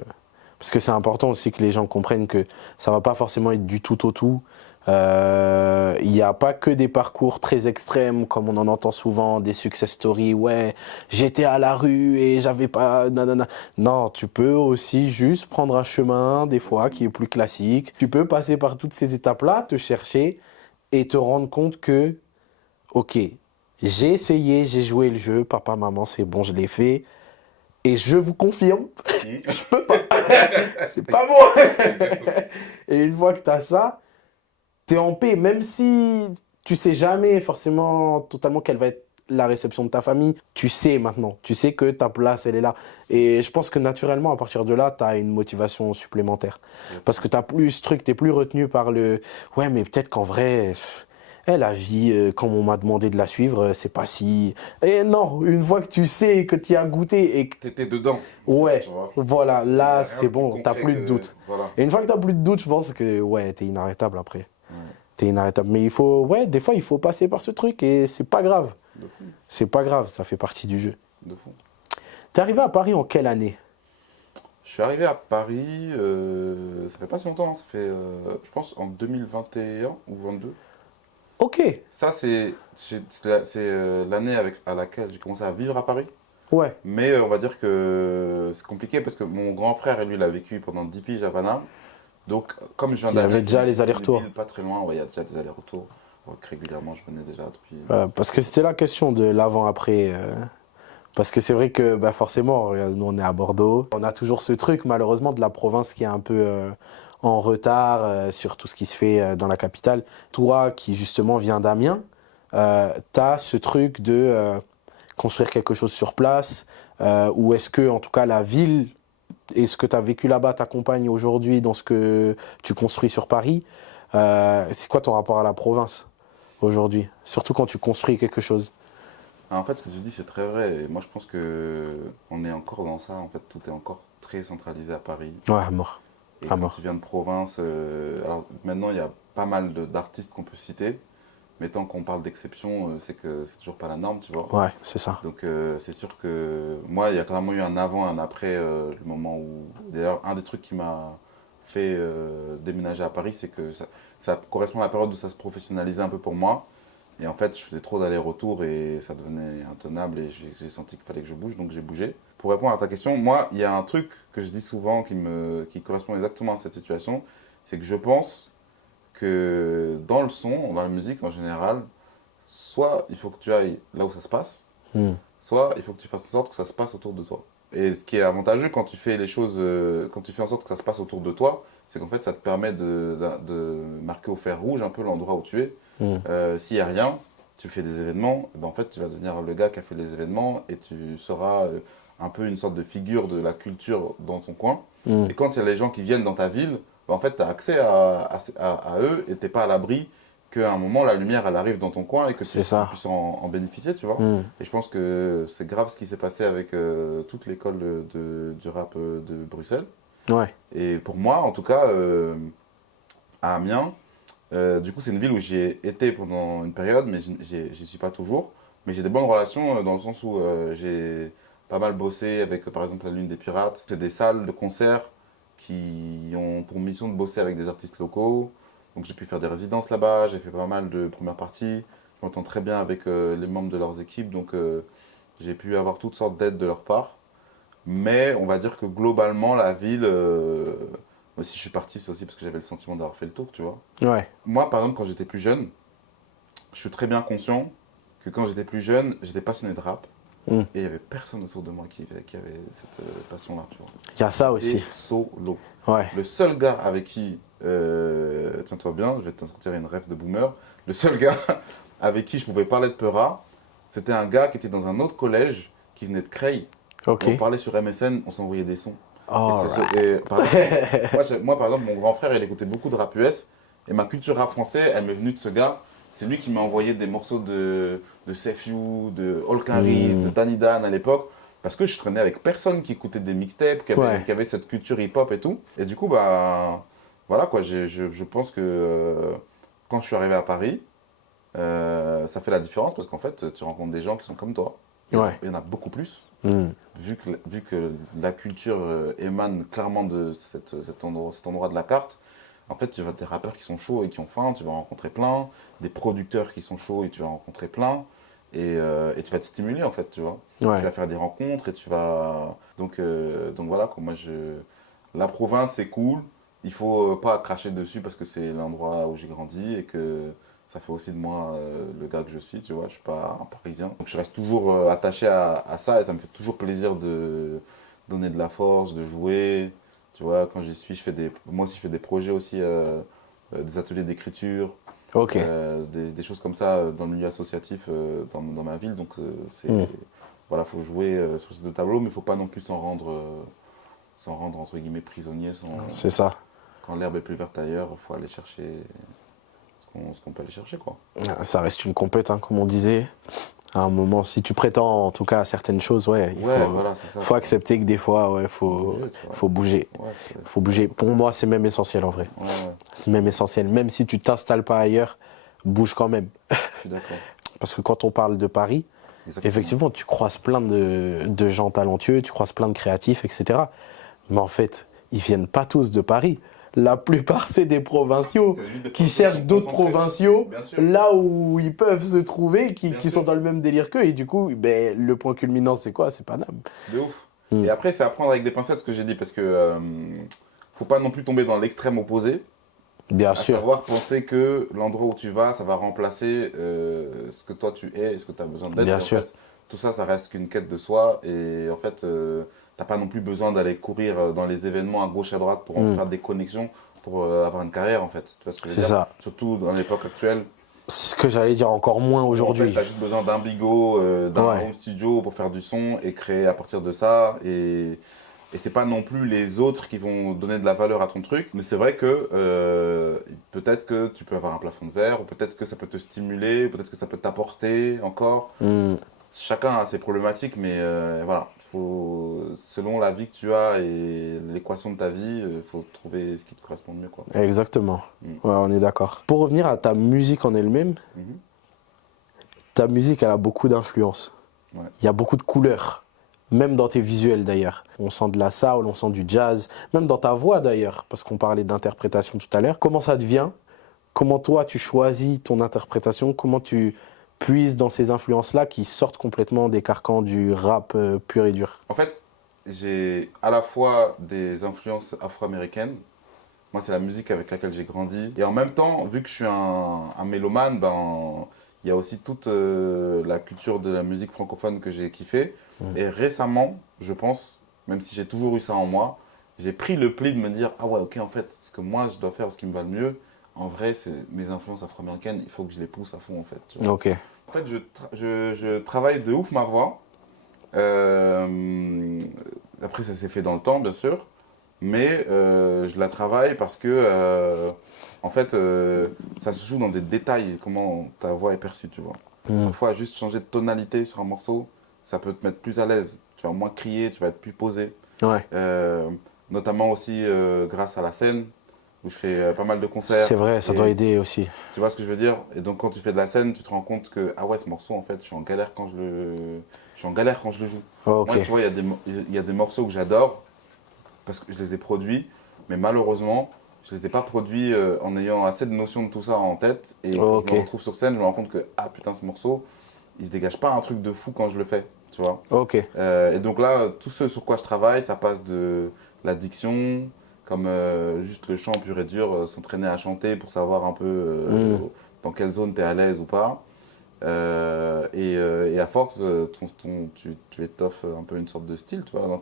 Parce que c'est important aussi que les gens comprennent que ça va pas forcément être du tout au tout. Il n'y a pas que des parcours très extrêmes comme on en entend souvent, des success stories. Ouais, j'étais à la rue et j'avais pas... Nanana. Non, tu peux aussi juste prendre un chemin des fois qui est plus classique. Tu peux passer par toutes ces étapes-là, te chercher et te rendre compte que, ok, j'ai essayé, j'ai joué le jeu, papa, maman, c'est bon, je l'ai fait. Et je vous confirme, Mhm. je peux pas. C'est pas moi. Exactement. Et une fois que tu as ça, tu es en paix. Même si tu sais jamais forcément totalement quelle va être la réception de ta famille, tu sais maintenant. Tu sais que ta place, elle est là. Et je pense que naturellement, à partir de là, tu as une motivation supplémentaire. Parce que tu plus ce truc, tu plus retenu par le... Ouais, mais peut-être qu'en vrai... la vie, comme on m'a demandé de la suivre, c'est pas si... Et non, une fois que tu sais, que tu y as goûté et que T'étais dedans, en fait, tu ouais, vois. voilà, Il n'y là a rien c'est de plus bon, t'as concret plus de que. doute. Voilà. Et une fois que t'as plus de doute, je pense que ouais, t'es inarrêtable après. Ouais, T'es inarrêtable. Mais il faut, ouais, des fois il faut passer par ce truc et c'est pas grave. de fou, C'est pas grave, ça fait partie du jeu. de fou. T'es arrivé à Paris en quelle année? Je suis arrivé à Paris, ça fait pas si longtemps, hein, ça fait, je pense, en 2021 ou 22. Ok, Ça, l'année à laquelle j'ai commencé à vivre à Paris. ouais. Mais on va dire que c'est compliqué parce que mon grand frère, lui, il a vécu pendant 10 piges à Paname. Donc, comme je viens Il y avait d'arriver déjà les d'une allers-retours. ville pas très loin, ouais, il y a déjà des allers-retours. Donc, régulièrement, je venais déjà depuis. Parce que c'était la question de l'avant-après. Parce que c'est vrai que bah, forcément, regarde, nous on est à Bordeaux. On a toujours ce truc malheureusement de la province qui est un peu en retard sur tout ce qui se fait dans la capitale. Toi qui justement viens d'Amiens, t'as ce truc de construire quelque chose sur place, ou est-ce que en tout cas la ville et ce que tu as vécu là-bas t'accompagne aujourd'hui dans ce que tu construis sur Paris. C'est quoi ton rapport à la province aujourd'hui? Surtout quand tu construis quelque chose. En fait, ce que tu dis, c'est très vrai. Et moi, je pense que on est encore dans ça. En fait, tout est encore très centralisé à Paris. Ouais, à mort. Et À quand mort. tu viens de province, alors maintenant il y a pas mal d'artistes qu'on peut citer, mais tant qu'on parle d'exception, c'est que c'est toujours pas la norme, tu vois. Ouais, c'est ça. Donc c'est sûr que moi, il y a clairement eu un avant et un après le moment où... D'ailleurs, un des trucs qui m'a fait déménager à Paris, c'est que ça correspond à la période où ça se professionnalisait un peu pour moi. Et en fait, je faisais trop d'allers-retours et ça devenait intenable et j'ai senti qu'il fallait que je bouge, donc j'ai bougé. Pour répondre à ta question, moi, il y a un truc que je dis souvent qui correspond exactement à cette situation, c'est que je pense que dans le son, dans la musique en général, soit il faut que tu ailles là où ça se passe, Hmm. soit il faut que tu fasses en sorte que ça se passe autour de toi. Et ce qui est avantageux quand tu fais les choses, quand tu fais en sorte que ça se passe autour de toi, c'est qu'en fait ça te permet de marquer au fer rouge un peu l'endroit où tu es. Hmm. S'il n'y a rien, tu fais des événements, ben en fait tu vas devenir le gars qui a fait les événements et tu seras un peu une sorte de figure de la culture dans ton coin. Hmm. Et quand il y a les gens qui viennent dans ta ville, ben en fait tu as accès à eux et tu n'es pas à l'abri qu'à un moment la lumière elle arrive dans ton coin et que C'est tu ça. puisses en bénéficier, tu vois. Hmm. Et je pense que c'est grave ce qui s'est passé avec toute l'école du rap de Bruxelles. Ouais. Et pour moi, en tout cas, à Amiens, du coup, c'est une ville où j'ai été pendant une période, mais j'y suis pas toujours. Mais j'ai des bonnes relations dans le sens où j'ai pas mal bossé avec, par exemple, la Lune des Pirates. C'est des salles de concert qui ont pour mission de bosser avec des artistes locaux. Donc j'ai pu faire des résidences là-bas, j'ai fait pas mal de premières parties. Je m'entends très bien avec les membres de leurs équipes, donc j'ai pu avoir toutes sortes d'aides de leur part. Mais on va dire que globalement, la ville, moi, si je suis parti, c'est aussi parce que j'avais le sentiment d'avoir fait le tour, tu vois. Ouais. Moi, par exemple, quand j'étais plus jeune, je suis très bien conscient que quand j'étais plus jeune, j'étais passionné de rap. Hmm. Et il n'y avait personne autour de moi qui avait cette passion-là, tu vois. Il y a ça Et aussi. solo. Ouais. Le seul gars avec qui, tiens-toi bien, je vais te sortir une rêve de boomer, le seul gars avec qui je pouvais parler de Peura, c'était un gars qui était dans un autre collège, qui venait de Creil. Ok. On parlait sur MSN, on s'envoyait des sons. Alright. Par exemple, moi, par exemple, mon grand frère, il écoutait beaucoup de rap US. Et ma culture rap français, elle m'est venue de ce gars. C'est lui qui m'a envoyé des morceaux de Sefiu, de Olkari, de Danny Dan à l'époque. Parce que je traînais avec personne qui écoutait des mixtapes, Ouais. qui avait cette culture hip-hop et tout. Et du coup, bah, voilà quoi, je pense que quand je suis arrivé à Paris, ça fait la différence parce qu'en fait, tu rencontres des gens qui sont comme toi. Ouais. Il y en a beaucoup plus. Hmm. Vu que la culture émane clairement de cet endroit de la carte, en fait, tu vas des rappeurs qui sont chauds et qui ont faim, tu vas en rencontrer plein, des producteurs qui sont chauds et tu vas en rencontrer plein, et tu vas te stimuler en fait, tu vois. Ouais. Tu vas faire des rencontres et tu vas... Donc voilà, quoi, la province c'est cool, il faut pas cracher dessus parce que c'est l'endroit où j'ai grandi et que ça fait aussi de moi le gars que je suis, tu vois, je suis pas un Parisien. Donc je reste toujours attaché à ça et ça me fait toujours plaisir de donner de la force, de jouer. Tu vois, quand j'y suis, moi aussi je fais des projets aussi, des ateliers d'écriture, Ok. des choses comme ça dans le milieu associatif dans ma ville. Donc Hmm. voilà, faut jouer sur ces deux tableaux, mais il faut pas non plus s'en rendre entre guillemets prisonnier. C'est ça. Quand l'herbe est plus verte ailleurs, il faut aller chercher ce qu'on peut aller chercher, quoi. Ça reste une compète, hein, comme on disait. À un moment, si tu prétends en tout cas à certaines choses, ouais, Ouais, voilà, c'est ça. faut accepter que des fois, ouais, Faut bouger, tu vois. faut bouger. Ouais, Faut bouger. Pour moi, c'est même essentiel en vrai. ouais, C'est même essentiel. Même si tu t'installes pas ailleurs, bouge quand même. je suis d'accord. Parce que quand on parle de Paris, Exactement. effectivement, tu croises plein de gens talentueux, tu croises plein de créatifs, etc. Mais en fait, ils viennent pas tous de Paris. La plupart, c'est des provinciaux C'est juste des qui provinciaux cherchent d'autres concentrés. provinciaux Bien sûr. là où ils peuvent se trouver, Bien qui sûr. sont dans le même délire qu'eux. Et du coup, ben, le point culminant, c'est quoi? C'est Paname. De ouf. Mm. Et après, c'est à prendre avec des pincettes ce que j'ai dit, parce que faut pas non plus tomber dans l'extrême opposé, Bien à sûr. savoir penser que l'endroit où tu vas, ça va remplacer ce que toi tu es et ce que tu as besoin d'être. Bien Et en sûr. fait, tout ça, ça reste qu'une quête de soi. Et en fait, t'as pas non plus besoin d'aller courir dans les événements à gauche à droite pour en Mm. faire des connexions pour avoir une carrière, en fait. Tu vois ce que je veux C'est dire? ça. Surtout dans l'époque actuelle. C'est ce que j'allais dire encore moins aujourd'hui. Tu as juste besoin d'un bigot, d'un Ouais. home studio pour faire du son et créer à partir de ça. Et c'est pas non plus les autres qui vont donner de la valeur à ton truc. Mais c'est vrai que peut-être que tu peux avoir un plafond de verre, ou peut-être que ça peut te stimuler, ou peut-être que ça peut t'apporter encore. Mm. Chacun a ses problématiques, mais voilà. selon la vie que tu as et l'équation de ta vie, il faut trouver ce qui te correspond le mieux, quoi. Exactement. Mm. Ouais, on est d'accord. Pour revenir à ta musique en elle-même, Mhm. ta musique, elle a beaucoup d'influence. Ouais. Il y a beaucoup de couleurs, même dans tes visuels d'ailleurs. On sent de la soul, on sent du jazz, même dans ta voix d'ailleurs, parce qu'on parlait d'interprétation tout à l'heure. Comment ça devient? Comment toi, tu choisis ton interprétation? Comment tu puises dans ces influences-là qui sortent complètement des carcans du rap pur et dur? En fait, j'ai à la fois des influences afro-américaines. Moi, c'est la musique avec laquelle j'ai grandi. Et en même temps, vu que je suis un mélomane, ben, il y a aussi toute la culture de la musique francophone que j'ai kiffé. Et récemment, je pense, même si j'ai toujours eu ça en moi, j'ai pris le pli de me dire, ah ouais, ok, en fait, ce que moi, je dois faire, ce qui me va le mieux, en vrai, c'est mes influences afro-américaines, il faut que je les pousse à fond, en fait. Tu vois. Ok. En fait, je travaille de ouf ma voix. Euh, Après, ça s'est fait dans le temps, bien sûr. Mais je la travaille parce que, en fait, ça se joue dans des détails, comment ta voix est perçue, tu vois. Mm. Parfois, juste changer de tonalité sur un morceau, ça peut te mettre plus à l'aise. Tu vas moins crier, tu vas être plus posé. Ouais. Notamment aussi grâce à la scène, où je fais pas mal de concerts. C'est vrai, ça Et doit aider aussi. tu vois ce que je veux dire? Et donc, quand tu fais de la scène, tu te rends compte que, ah ouais, ce morceau, en fait, je suis en galère quand je suis en galère quand je le joue. Ok. Moi, tu vois, il y a des morceaux que j'adore parce que je les ai produits, mais malheureusement, je ne les ai pas produits en ayant assez de notions de tout ça en tête. Et quand je Ok. me retrouve sur scène, je me rends compte que, ah putain, ce morceau, il se dégage pas un truc de fou quand je le fais, tu vois. Ok. Et donc là, tout ce sur quoi je travaille, ça passe de la diction, comme juste le chant pur et dur, s'entraîner à chanter pour savoir un peu Mm. dans quelle zone tu es à l'aise ou pas. Et à force, tu étoffes un peu une sorte de style, tu vois,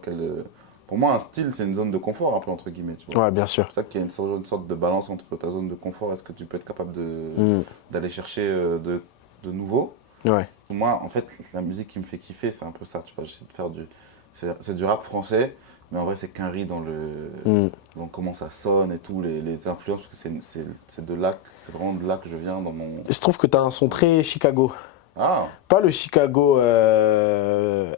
pour moi, un style, c'est une zone de confort, un peu, entre guillemets, tu vois. Ouais, bien sûr. C'est pour ça qu'il y a une sorte de balance entre ta zone de confort, est-ce que tu peux être capable Mm. d'aller chercher de nouveau. Ouais. Moi, en fait, la musique qui me fait kiffer, c'est un peu ça, tu vois, j'essaie de faire c'est du rap français, mais en vrai, c'est qu'un riz Mm. dans comment ça sonne et tout, les influences, parce que c'est de là, c'est vraiment de là que je viens dans mon... Je trouve que tu as un son très Chicago. Ah, Pas le Chicago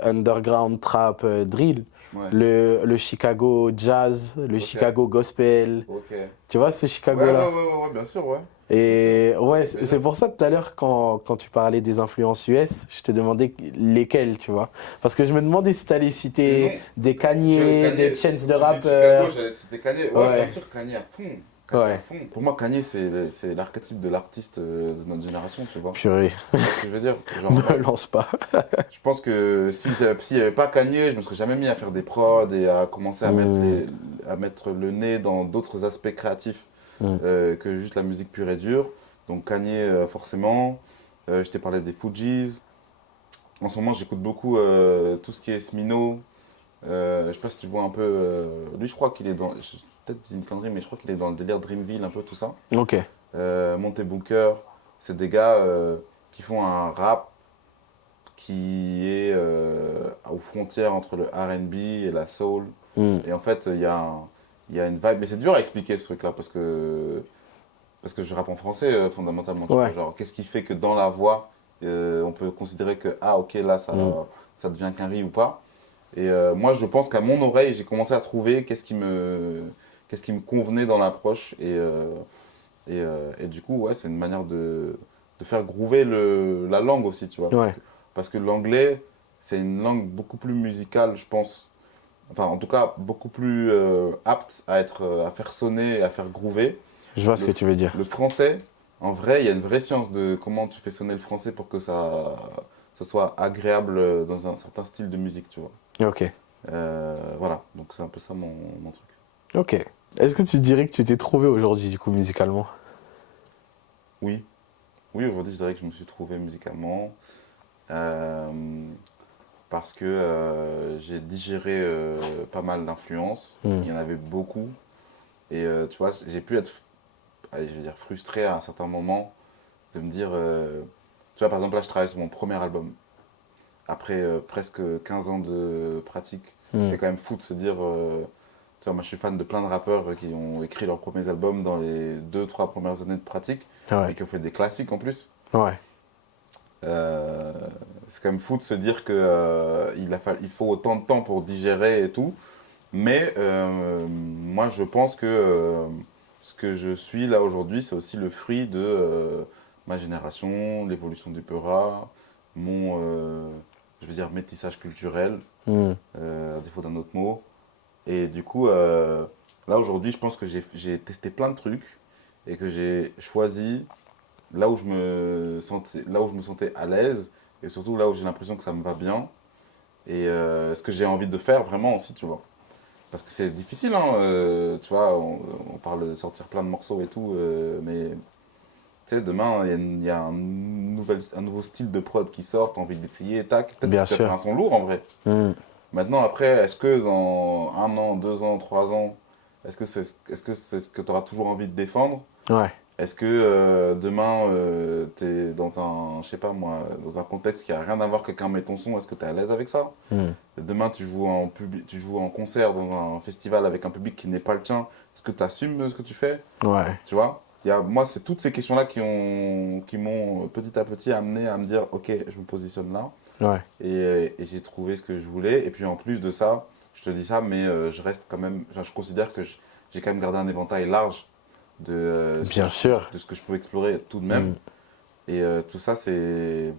underground trap drill, ouais, le Chicago jazz, le ok, Chicago gospel. ok. Tu vois ce Ouais, Chicago-là? ouais, bien sûr, ouais. Bien sûr. Et ouais, Mais c'est pour ça tout à l'heure, quand tu parlais des influences US, je te demandais lesquelles, tu vois. Parce que je me demandais si tu allais mais citer non, des Kanye, des Chance comme the tu dis Rapper. Chicago, j'allais citer Kanye. Ouais, bien Ouais, sûr, Kanye à fond. Kanye à ouais, fond. Pour moi, Kanye, c'est l'archétype de l'artiste de notre génération, tu vois. purée, Tu vois ce que je veux dire? Genre, me lance pas. je pense que s'il n'y avait pas Kanye, je me serais jamais mis à faire des prods et à commencer Mm, à mettre le nez dans d'autres aspects créatifs mm. que juste la musique pure et dure. Donc Kanye, forcément. Je t'ai parlé des Fujis. En ce moment, j'écoute beaucoup tout ce qui est Smino. Je sais pas si tu vois un peu. Lui, je crois qu'il est dans. Peut-être dis une connerie, mais je crois qu'il est dans le délire Dreamville, un peu tout ça. Ok, Monte Booker, c'est des gars qui font un rap qui est aux frontières entre le R&B et la soul. mm, Et en fait, il y a une vibe. Mais c'est dur à expliquer ce truc-là parce que je rappe en français fondamentalement. Tu vois, ouais, genre, qu'est-ce qui fait que dans la voix, on peut considérer que, ah ok, là, mm. ça devient qu'un riz ou pas. Et moi, je pense qu'à mon oreille, j'ai commencé à trouver qu'est-ce qui me convenait dans l'approche. Et du coup, ouais, c'est une manière de faire groover la langue aussi, tu vois. Ouais, Parce que l'anglais, c'est une langue beaucoup plus musicale, je pense. Enfin, en tout cas, beaucoup plus apte à faire sonner et à faire groover. je vois ce Le, que tu veux dire. le français, en vrai, il y a une vraie science de comment tu fais sonner le français pour que ça soit agréable dans un certain style de musique, tu vois. Ok, Voilà, donc c'est un peu ça mon truc. ok. Est-ce que tu dirais que tu t'es trouvé aujourd'hui, du coup, musicalement? Oui, oui, aujourd'hui, je dirais que je me suis trouvé musicalement euh, parce que j'ai digéré pas mal d'influences. Mm. Il y en avait beaucoup. Et tu vois, j'ai pu être, allez, je vais dire, frustré à un certain moment de me dire, tu vois, par exemple, là, je travaille sur mon premier album. Après presque 15 ans de pratique, Mm. c'est quand même fou de se dire, tu vois, moi, je suis fan de plein de rappeurs qui ont écrit leurs premiers albums dans les 2, 3 premières années de pratique et Ouais, qui ont fait des classiques en plus. ouais. Euh, c'est quand même fou de se dire que il faut autant de temps pour digérer et tout. Mais moi, je pense que ce que je suis là aujourd'hui, c'est aussi le fruit de ma génération, l'évolution du Peura, mon, je veux dire, métissage culturel, Hmm. à défaut d'un autre mot. Et du coup, là aujourd'hui, je pense que j'ai testé plein de trucs et que j'ai choisi là où je me sentais à l'aise et surtout là où j'ai l'impression que ça me va bien et ce que j'ai envie de faire vraiment aussi, tu vois. Parce que c'est difficile, hein, tu vois, on parle de sortir plein de morceaux et tout, mais tu sais, demain, il y a un nouveau style de prod qui sort, t'as envie d'essayer, tac, peut-être Bien que tu vas faire sûr. un son lourd en vrai. Hmm. Maintenant, après, est-ce que dans 1 an, 2 ans, 3 ans, est-ce que tu auras toujours envie de défendre? Ouais. Est-ce que demain, tu es dans un, je sais pas moi, dans un contexte qui a rien à voir, quelqu'un met ton son, est-ce que tu es à l'aise avec ça? Hmm. Demain, tu joues en concert dans un festival avec un public qui n'est pas le tien, est-ce que tu assumes ce que tu fais? Ouais. Tu vois? Moi, c'est toutes ces questions-là qui m'ont petit à petit amené à me dire, ok, je me positionne là, Ouais. et j'ai trouvé ce que je voulais. Et puis en plus de ça, je te dis ça, mais je reste quand même, enfin, je considère que j'ai quand même gardé un éventail large Bien sûr. de ce que je peux explorer tout de même. Hmm. Et tout ça, c'est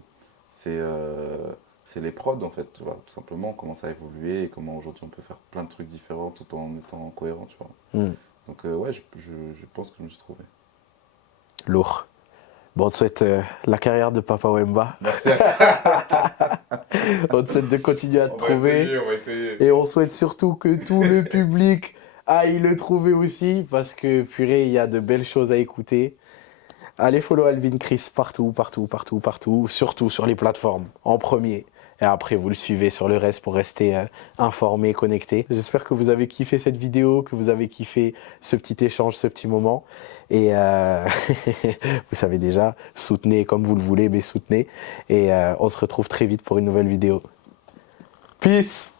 c'est les prods en fait, tu vois, tout simplement, comment ça a évolué et comment aujourd'hui on peut faire plein de trucs différents tout en étant cohérent, tu vois. Hmm. Donc ouais, je pense que je me suis trouvé. Lourd. Bon, on te souhaite la carrière de Papa Wemba. Merci à toi. On te souhaite de continuer à te On va trouver. essayer, on va essayer. Et on souhaite surtout que tout le public aille le trouver aussi. Parce que, purée, il y a de belles choses à écouter. Allez follow Alvin Chris partout, partout, partout, partout. Surtout sur les plateformes, en premier. Et après, vous le suivez sur le reste pour rester informé, connecté. J'espère que vous avez kiffé cette vidéo, que vous avez kiffé ce petit échange, ce petit moment. Et vous savez déjà, soutenez comme vous le voulez, mais soutenez. Et on se retrouve très vite pour une nouvelle vidéo. Peace!